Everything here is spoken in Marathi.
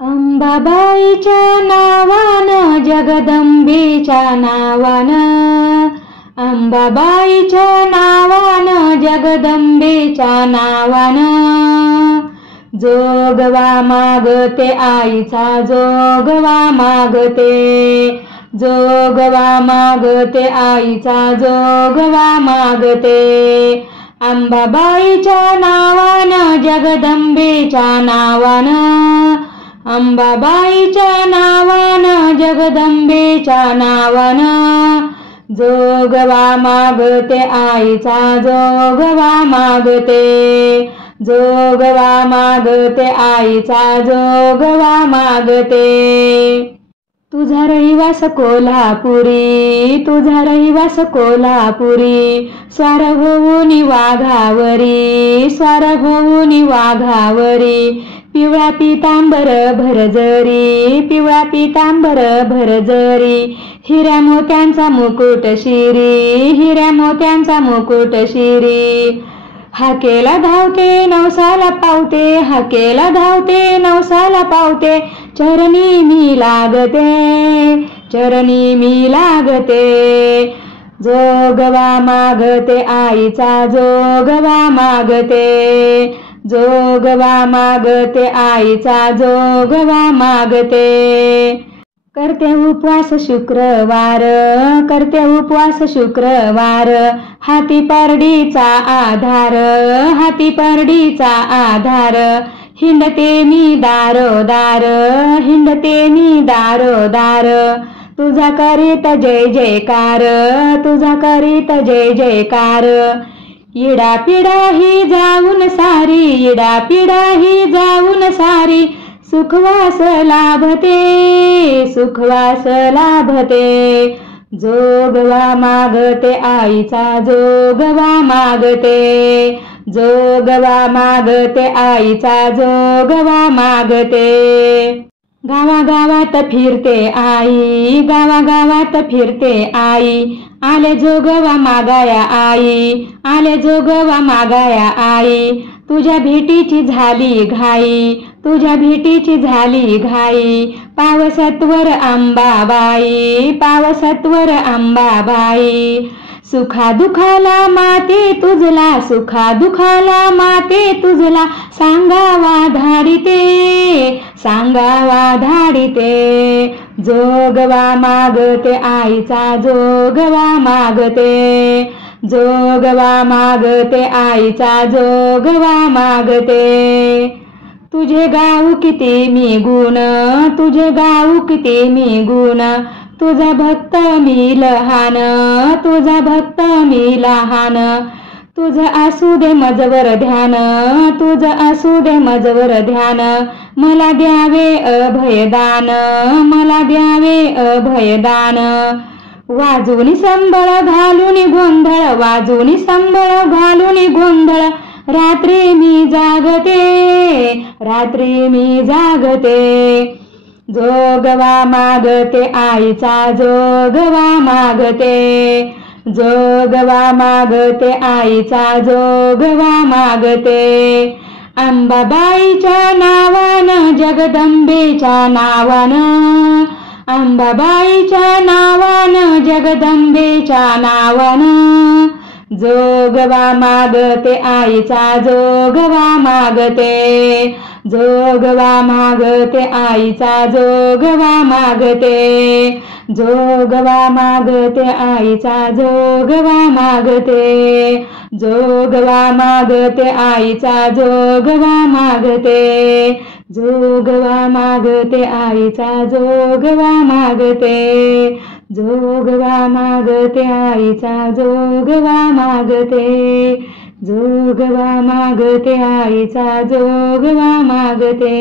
अंबाबाईच्या नावानं जगदंबेच्या नावानं, अंबाबाईच्या नावानं जगदंबेच्या नावानं, जोगवा मागते आईचा जोगवा मागते, जोगवा मागते आईचा जोगवा मागते, अंबाबाईच्या नावानं जगदंबेच्या नावानं, अंबाबाईच्या नावानं जगदंबेच्या नावानं, जोगवा मागते आईचा जोगवा मागते, जोगवा मागते आईचा जोगवा मागते. तुझा रहिवास कोल्हापुरी, तुझा रहिवास कोल्हापुरी, स्वार होऊन वाघावरी, स्वार होऊन वाघावरी, पिवळा पितांबर भरजरी, पिवळा पितांबर भरजरी, हिऱ्या मोत्यांचा मुकुट शिरी, हिऱ्या मोत्यांचा मुकुट शिरी, हाकेला धावते नवसाला पावते, हाकेला धावते नवसाला पावते, चरणी मी लागते, चरणी मी लागते, जोगवा मागते आईचा जोगवा मागते, जोगवा मागते आईचा जोगवा मागते. करते उपवास शुक्रवार, करते उपवास शुक्रवार, हाती परडीचा आधार, हाती परडीचा आधार, हिंडते मी दारोदार, हिंडते मी दारोदार, तुझा करीत जय जयकार, तुझा करीत जय जयकार, इडा पिडा ही जाऊन सारी, इडा पिडा ही जाऊन सारी, सुखवास लाभते, सुखवास लाभते, जोगवा मागते आईचा जोगवा मागते, जोगवा मागते आईचा जोगवा मागते. गावागावात फिरते आई, गावागावात फिरते आई, आले जोगवा मागाया आई, आले जोगवा मागाया आई, तुझ्या भेटीची झाली घाई, तुझ्या भेटीची झाली घाई, पावसत्वर अंबाबाई, पावसत्वर अंबाबाई, सुखा दुखाला माते तुझला, सुखा दुखाला माते तुझला, सांगावा धाडिते, सांगावा धाडिते, जोगवा मागते आईचा जोगवा मागते, जोगवा मागते आईचा जोगवा मागते. तुझे गाऊ किती मी गुण, तुझे गाऊ किती मी गुण, तुझा भक्त मी लहान, तुझा भक्त मी लहान, तुझ असू दे मजवर ध्यान, तुझ असू दे मजवर ध्यान, मला द्यावे अभयदान, मला द्यावे अभयदान, वाजूनी संबळ घालूनी गोंधळ, वाजूनी संबळ घालूनी गोंधळ, रात्री मी जागते, रात्री मी जागते, जोगवा मागते आईचा जोगवा मागते, जोगवा मागते आईचा जोगवा मागते, अंबाबाईच्या नावानं जगदंबेच्या नावानं, अंबाबाईच्या नावानं जगदंबेच्या नावानं, जोगवा मागते आईचा जोगवा मागते, जोगवा मागते आईचा जोगवा मागते, जोगवा मागते आईचा जोगवा मागते, जोगवा मागते आईचा जोगवा मागते, जोगवा मागते आईचा जोगवा मागते, जोगवा मागते आईचा जोगवा मागते, जोगवा मागते आईचा जोगवा मागते.